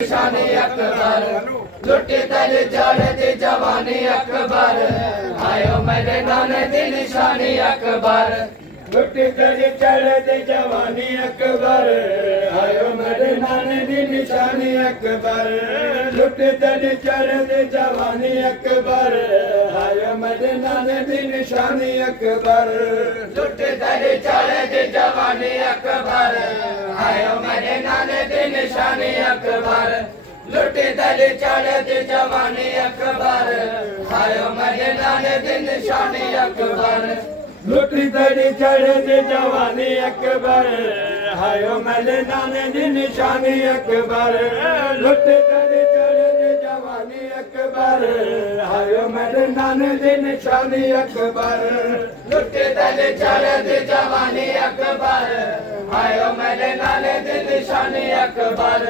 निशानी अकबर लुटी तेरी चढ़ती जवानी अकबर आयो मेरे नाने दी निशानी अकबर लुटी तेरी चढ़ती जवानी अकबर आयो मेरे नाने दी निशानी अकबर लुटी तेरी चढ़ती जवानी अकबर आयो मेरे नाने दी निशानी अकबर लुटी तेरी चढ़ती जवानी अकबर आयो मेरे नाने दी निशानी अकबर लुटी तेरी चढ़ती जवानी अकबर आयो मेरे नाने दी निशानी अकबर लुटी तेरी चढ़ती जवानी अकबर आयो मेरे नाने दी निशानी अकबर लुटी तेरी चढ़ती जवानी अकबर आयो मेरे नाने दी निशानी अकबर लुटी तेरी चढ़ती जवानी अकबर आयो मेरे नाने दी निशानी अकबर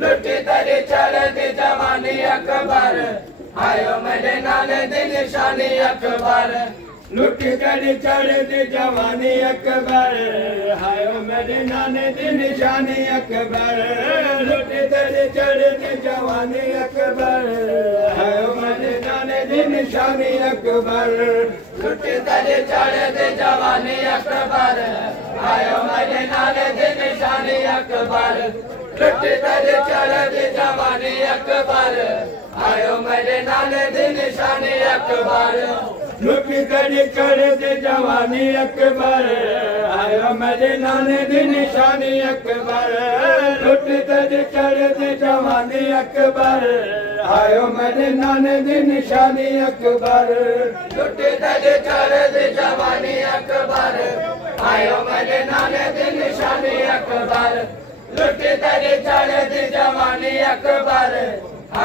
लुटी तेरी चढ़ती जवानी अकबर आयो मेरे नाने दी निशानी अकबर लुटी तेरी चढ़ती जवानी अकबर आयो मेरे नाने दी निशानी अकबर लुटी तेरी चढ़ती जवानी अकबर आयो मेरे नाने दी निशानी अकबर लुटी तेरी चढ़ती जवानी अकबर आयो मेरे नाने दी निशानी अकबर लुटी तेरी चढ़ती जवानी अकबर आयो मेरे नाने दी निशानी अकबर लुटी तेरी चढ़ती जवानी अकबर आयो मेरे नाने दी निशानी अकबर लुटी तेरी चढ़ती जवानी अकबर आयो मेरे नाने दी निशानी अकबर लुटी तेरी चढ़ती जवानी अकबर आयो मेरे नाने दी निशानी अकबर लुटी तेरी चढ़ती जवानी अकबर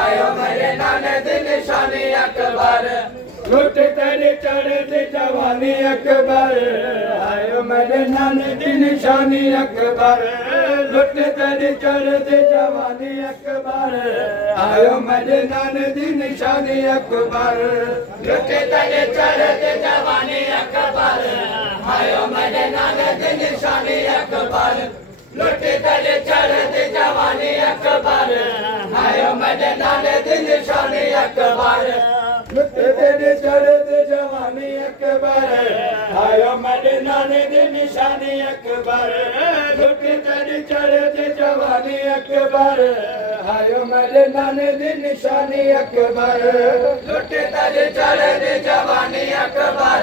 आयो मेरे नाने दी निशानी अकबर लुटी तेरी चढ़ती जवानी अकबर आयो मेरे नाने दी निशानी अकबर लुटी तेरी चढ़ती जवानी अकबर आयो मेरे नाने दी निशानी अकबर लुटी तेरी चढ़ती जवानी अकबर आयो मेरे नाने दी निशानी अकबर लुटी तेरी चढ़ती जवानी अकबर आयो मेरे नाने दी निशानी अकबर लुटी तेरी चढ़ती जवानी अकबर आयो मेरे नाने दी निशानी अकबर लुटी तेरी चढ़ती जवानी अकबर आयो मेरे नाने दी निशानी अकबर लुटी तेरी चढ़ती जवानी अकबर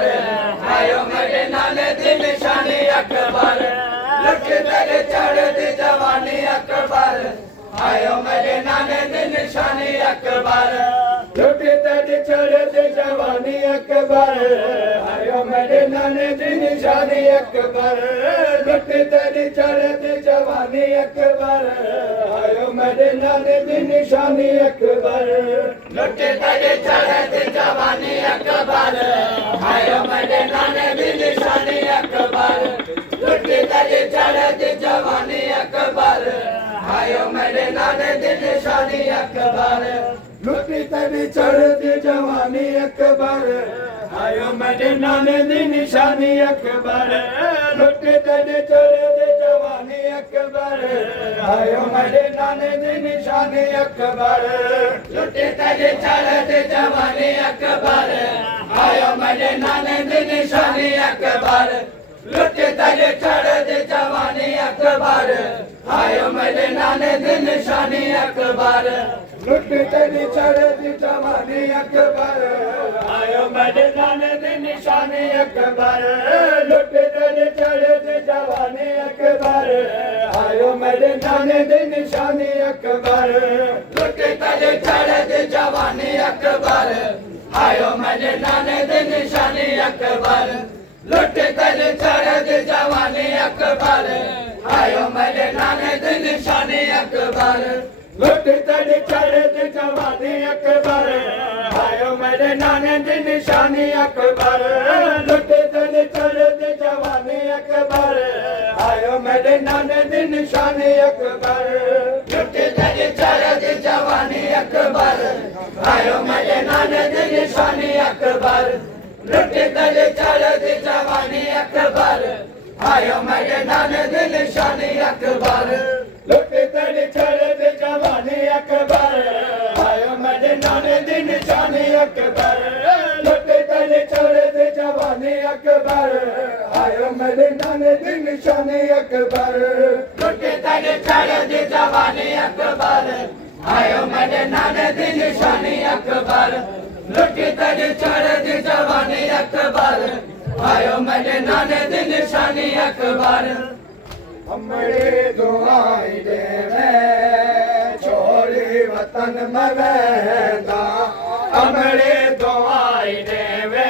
आयो मेरे नाने दी निशानी अकबर लुटी तेरी चढ़ती जवानी अकबर आयो मेरे नाने दी निशानी अकबर लुटी तेरी चढ़ती जवानी अकबर आयो मेरे नाने दी निशानी अकबर लुटी तेरी चढ़ती जवानी अकबर आयो मेरे नाने दी निशानी अकबर लुटी तेरी चढ़ती जवानी अकबर आयो मेरे नाने दी निशानी अकबर लुटी तेरी चढ़ती जवानी अकबर आयो मेरे नाने दी निशानी अकबर लुटी तेरी चढ़ती जवानी अकबर आयो मेरे नाने दी निशानी अकबर लुटी तेरी चढ़ती जवानी अकबर आयो मेरे नाने दी निशानी अकबर लुटी तेरी चढ़ती जवानी अकबर आयो मेरे नाने दी निशानी अकबर लुटी तेरी चढ़ती जवानी अकबर आयो मेरे नाने दी निशानी अकबर लुटी तेरी चढ़ती जवानी अकबर आयो मेरे नाने दी निशानी अकबर लुटी तेरी चढ़ती जवानी अकबर आयो मेरे नाने दी निशानी अकबर लुटी तेरी चढ़ती जवानी अकबर आयो मेरे नाने दी निशानी अकबर लुटी तेरी चढ़ती जवानी अकबर आयो मेरे नाने दी निशानी अकबर लुटी तेरी चढ़ती जवानी अकबर आयो मेरे नाने दी निशानी अकबर लुटी तेरी चढ़ती जवानी अकबर आयो मेरे नाने दी निशानी अकबर लुटी तेरी चढ़ती जवानी अकबर आयो मेरे नाने दी निशानी अकबर लुटी तेरी चढ़ती जवानी अकबर आयो मेरे नाने दी निशानी अकबर लुटी तेरी चढ़ती जवानी अकबर आयो मेरे नाने दी निशानी अकबर लुटे तेरे चढ़दी जवानी अकबर आयो मेरे नाने दी निशानी अकबर लुटे तेरे चढ़दी जवानी अकबर आयो मेरे नाने दी निशानी अकबर लुटे तेरे चढ़दी जवानी अकबर आयो मेरे नाने दी निशानी अकबर हमरे दुआई देवे छोड़ी वतन में वेंदा हमरे दुआई देवे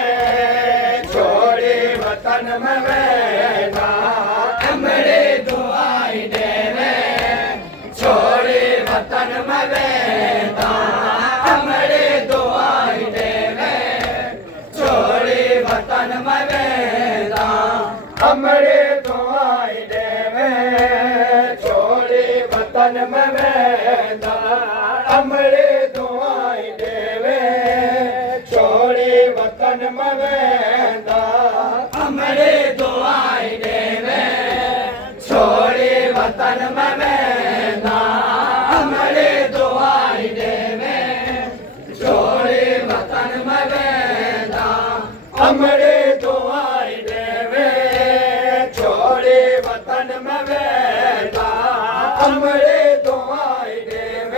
छोड़ी वतन में वेंदा हमरे दुआई देवे छोड़े वतन में वेंदा हमरे दुआई देवे छोड़े वतन में वेंदा हमरे दुआई देवे छोड़ी वतन में वेंदा हमरे दुआई देवे छोड़ी वतन में वेंदा हमरे दुआई देवे छोड़े वतन में वेंदा हमरे दुआई देवे छोड़े वतन में वेंदा हमरे दुआई देवे छोड़ी वतन में वेंदा हमरे दुआई देवे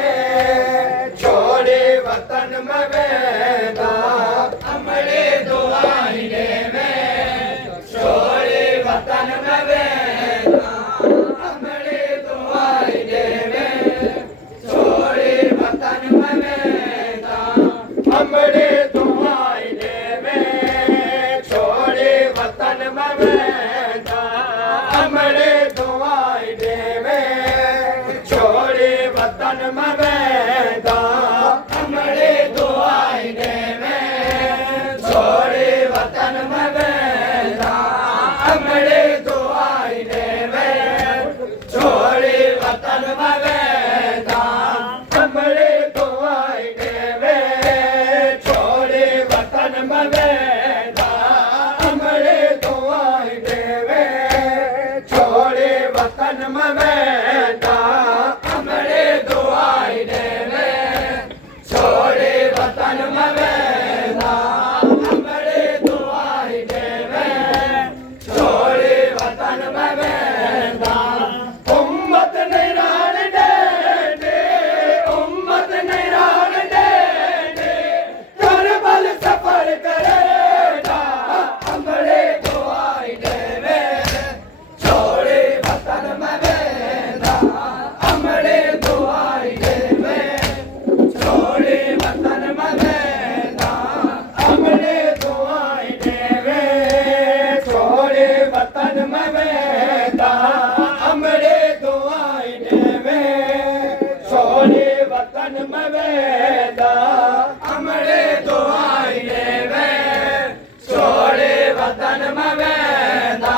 छोड़ी वतन में वेंदा हमरे दुआई देवे छोड़े वतन में वेंदा हमरे दुआई देवे छोड़े वतन में वेंदा हमरे दुआई देवे छोड़ी वतन में वेंदा हमरे दुआई देवे छोड़ी वतन में वेंदा हमरे दुआई देवे छोड़े वतन में वेंदा हमरे दुआई देवे छोड़े वतन में वेंदा हमरे दुआई देवे छोड़ी वतन में वेंदा हमरे दुआई देवे छोड़ी वतन में वेंदा हमरे दुआई देवे छोड़े वतन में वेंदा हमरे दुआई देवे छोड़े वतन में वेंदा उम्मत निरान दे उम्मत निरान दे करबल सफर करेगा हमरे दुआई देवे छोड़े वतन में वेंदा हमरे दुआई देवे छोड़े वतन में वेंदा हमरे दुआई देवे छोड़े वतन में वेंदा हमरे दुआई देवे छोड़े वतन में वेंदा हमरे दुआई देवे छोड़े वतन में वेंदा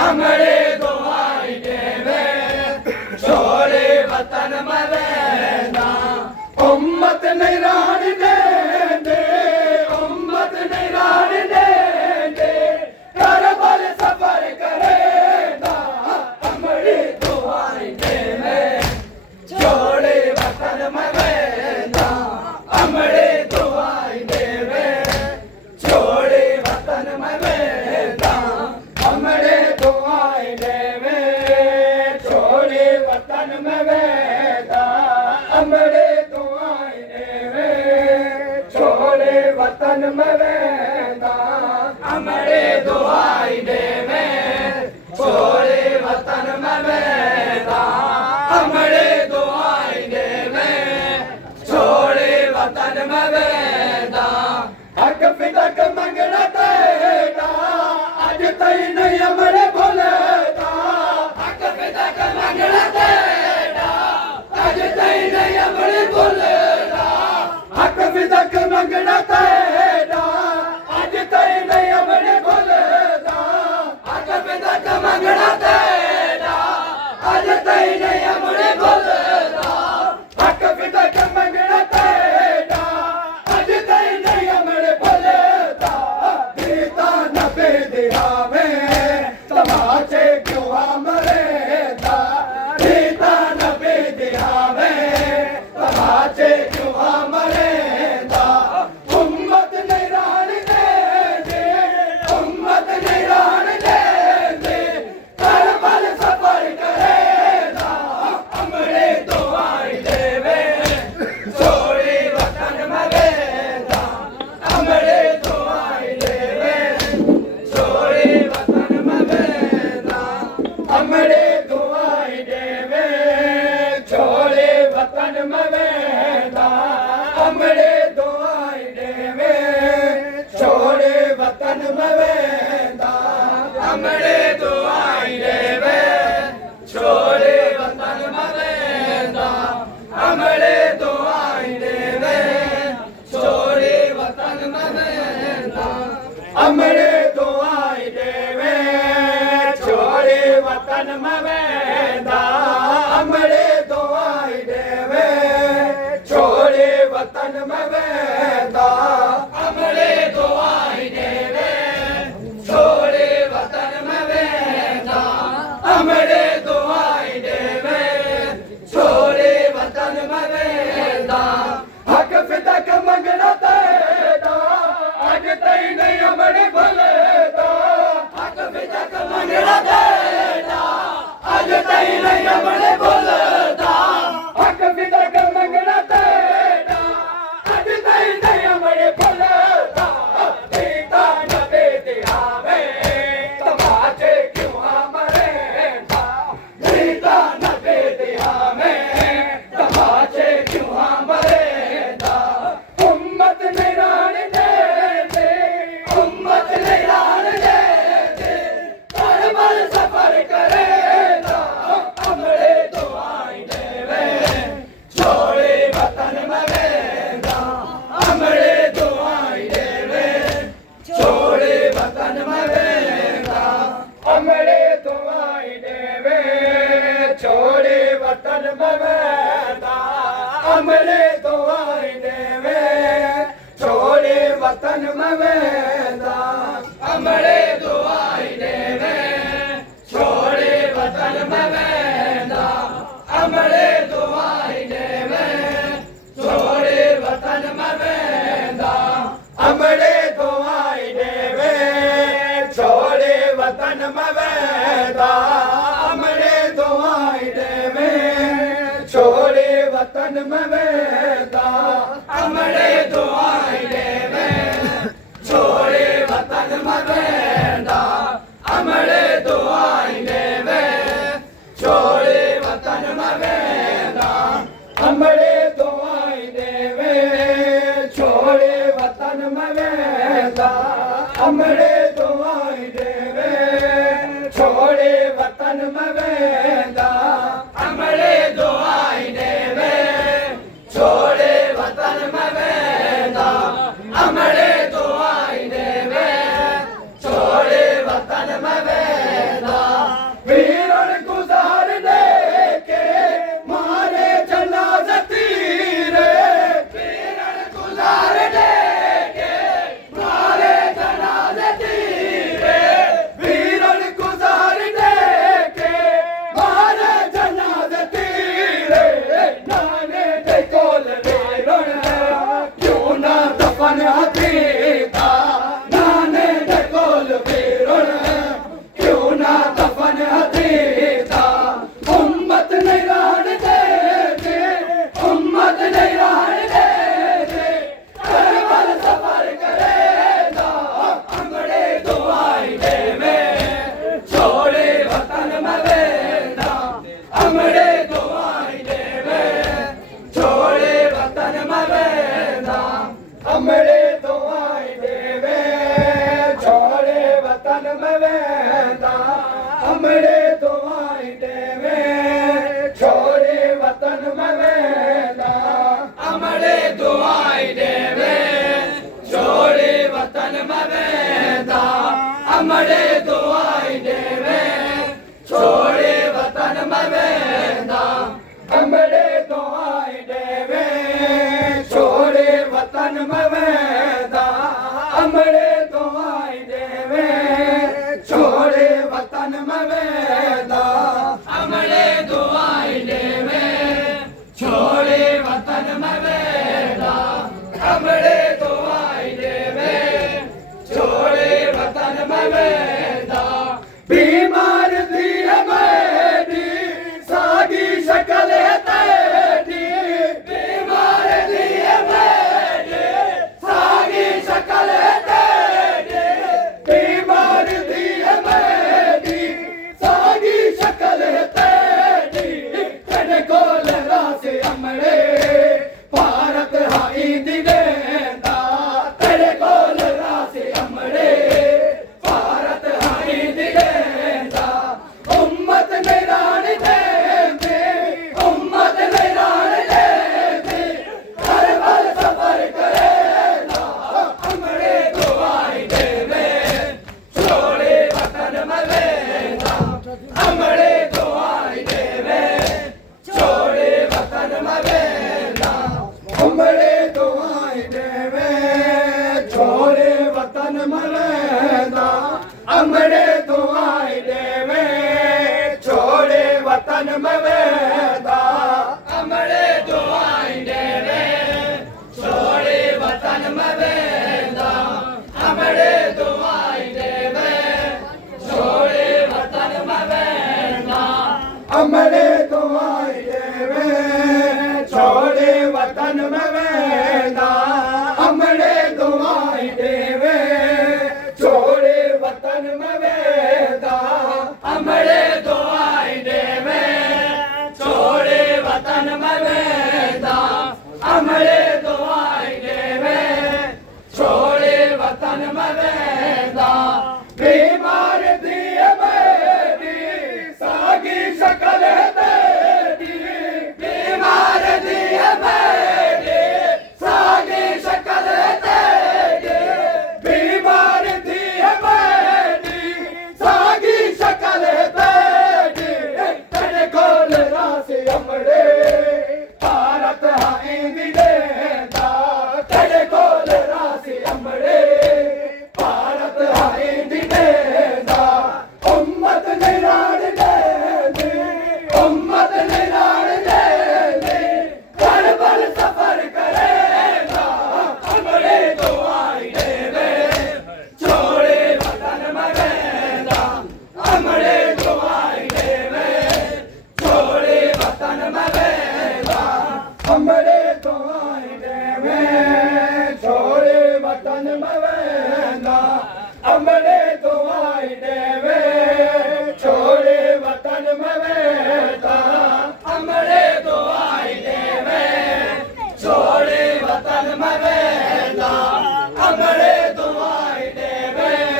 हमरे दुआई देवे छोड़े वतन में वेंदा उम्मत निरान दे उम्मत निरान दे करबल सफर करेगा हमरी दुआई देवे छोड़े वतन में वेंदा हमरे दुआई देवे छोड़े वतन में वेंदा हमरे दुआई देवे छोड़े वतन में वेंदा हमरे दुआई देवे छोड़े वतन में वेंदा हमरे दुआई देवे छोड़े वतन में वेंदा हमरे दुआई देवे छोड़े वतन में वेंदा हक फिदक मंगना तेरा अज तई नहीं हमरे भुलता हक पिता का मंगला तेरा आज तई नहीं हमरे भूलता हक फिदक मंगना तेरा अज तई नहीं हमरे भुलता हक पिता का मंगला तेरा वतन में वेंदा अमड़े दुआई देवे छोड़े वतन में वेंदा अमड़े दुआई देवे छोड़े वतन में वेंदा अमड़े दुआई देवे छोड़े वतन में वेंदा हक फिदक मंगना तेरा अज तई नहीं अमड़े भलेदा हक फिदक मंगना तेरा अज तई नहीं अमड़े भुलदा हक फिदक मंगना तेरा अज तई नहीं अमड़े भलेदा सीता न बेटी आवे तमाचे क्यों मरेंदा सीता न बेटी आवे तमाचे क्यों मरेंदा उम्मत निरान दे उम्मत निरान दे बल सफर करेगा अमड़े दुआई देवे छोड़े वतन में वेंदा अमड़े दुआई देवे छोड़े वतन में वेंदा अमड़े दुआई देवे छोड़े वतन में वेंदा अमड़े दुआई देवे छोड़े वतन में वेंदा अमड़े दुआई देवे छोड़े वतन में वेंदा अमड़े दुआई देवे छोड़े वतन में वेंदा अमड़े दुआई देवे छोड़े वतन में वेंदा अमड़े दुआई देवे छोड़े वतन में वेंदा अमड़े दुआई देवे छोड़े वतन में वेंदा अमड़े दुआई देवे छोड़े वतन में वेंदा अमड़े दुआई देवे छोड़े वतन में वेंदा अमड़े दुआई देवे छोड़े वतन में वेंदा अमड़े दुआई देवे छोड़े वतन में वेंदा अमड़े दुआई देवे छोड़े वतन में वेंदा वीरन गुजार दे के मारे जनाज़ तीरे वीरन गुजार दे के मारे जनाज़े तीरे वीरन गुजार दे के मारे जनाज़ तीरे नाने दे कोल वीरन क्यों ना दफन हकीता नाने दे कोल वीरन क्यों ना दफन हकीता उम्मत नहीं रहन दे उम्मत नहीं रहन दे करबल सफर करेगा अमड़े दुआई देवे छोड़े वतन में वेंदा अमड़े दुआई देवे छोड़े वतन में वेंदा अमड़े दुआई देवे छोड़े वतन में वेंदा अमड़े दुआई देवे छोड़े वतन में वेंदा अमड़े दुआई देवे छोड़े वतन में वेंदा अमड़े दुआई देवे छोड़े वतन में वेंदा अमड़े दुआई देवे छोड़े वतन में वेंदा अमड़े दुआई देवे छोड़े वतन में वेंदा अमड़े दुआई देवे छोड़े वतन में वेंदा अमड़े दुआई देवे छोड़े वतन में वेंदा बीमार थी मेरी सागी शक्ल है तेरी बीमार दिए मेरे वतन में वेंदा अमड़े दुआई देवे छोड़े वतन में वेंदा अमड़े दुआई देवे छोड़े वतन में वेंदा अमड़े दुआई देवे छोड़े वतन में वेंदा अमड़े दुआई देवे छोड़े वतन में वेंदा अमड़े दुआई देवे छोड़े वतन में वेंदा अमड़े दुआई देवे छोड़े वतन में वेंदा बीमार दिए मेरी सागी शकल तेरी बीमार दिए मेरे सागी शकल तेरे बीमार दिए मेरी सागी शकल तेरी तेरे कोल रास अमड़े भारत हाई देंदा तेरे कोल रास अमड़े भारत हाई देंदा उम्मत निराण दे उम्मत निराण दे कर बल सफर करेगा अमड़े दुआई देवे छोड़े वतन में वेंदा अमड़े दुआई देवे छोड़े वतन में वेंदा अमड़े दुआई देवे छोड़े वतन में वेंदा अमड़े दुआई देवे छोड़े वतन में वेंदा अमड़े दुआई देवे छोड़े वतन में वेंदा अमड़े दुआई देवे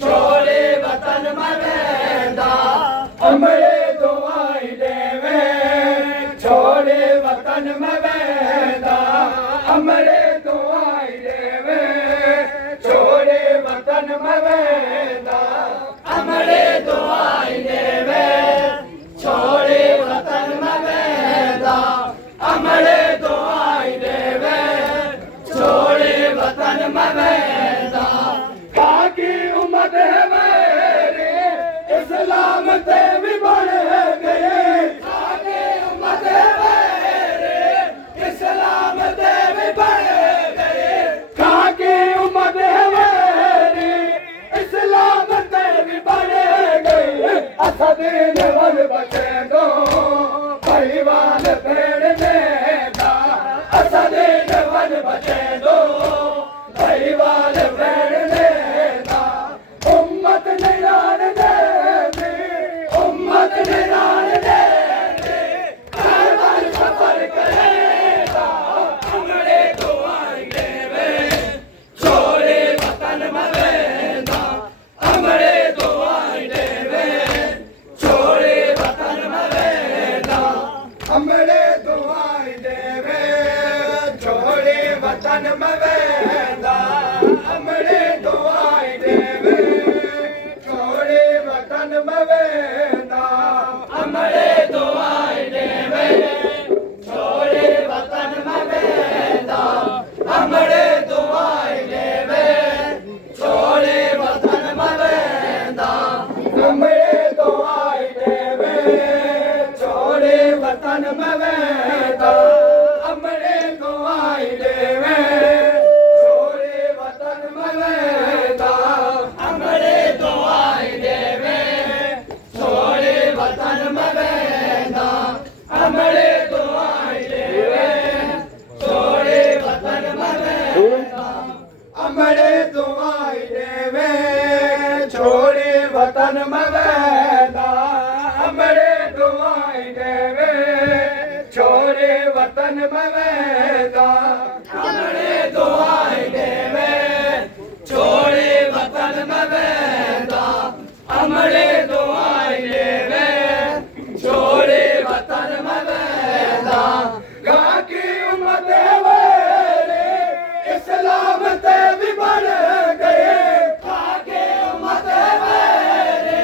छोड़े वतन में वेंदा अमड़े दुआई देवे छोड़े वतन में वेंदा अमड़े दुआई देवे छोड़े वतन में वेंदा अमड़े दुआई देवे छोड़े वतन में वेंदा अमड़े दुआई देवे छोड़े वतन में वेंदा बाकी उम्मत है मेरे इस्लाम ते भी बढ़ गए आगे उम्मत मेरे इस्लाम दे भी बढ़ गए बाकी उम्मत है मेरे इस्लाम ते भी बढ़ गए असदीन वन बचे दो परिवार भेड़ देगा असदीन वन बचे दो परिवार भेड़ देगा उम्मत निरान दे उम्मत निरान दे हर बार सफर करेगा अमड़े दुआई देवे छोड़े वतन में वेंदा अमड़े दुआई देवे छोड़े वतन में वेंदा अमड़े दुआई देवे छोड़े वतन में वेंदा अमड़े दुआई देवे छोड़े वतन में वेंदा अमड़े दुआई देवे छोड़े वतन में वेंदा अमड़े दुआई देवे छोड़े वतन में वेंदा अमड़े दुआई देवे छोड़े वतन में वेंदा अमड़े दुआई देवे छोड़े वतन में वेंदा अमड़े दुआई देवे छोड़े वतन में वेंदा अमड़े दुआई देवे छोड़े वतन में वेंदा अमड़े दुआई देवे छोड़े वतन में वेंदा अमड़े दुआई देवे छोड़े वतन में वेंदा अमड़े दुआई देवे छोड़े वतन में वेंदा अमड़े दुआई देवे छोड़े वतन में वेंदा गा की उम्मत वेरे इस्लाम ते भी बढ़ गए आगे उम्मत मेरे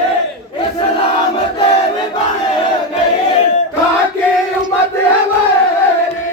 इस्लाम दे भी बढ़ गए गा की उम्मत वेरी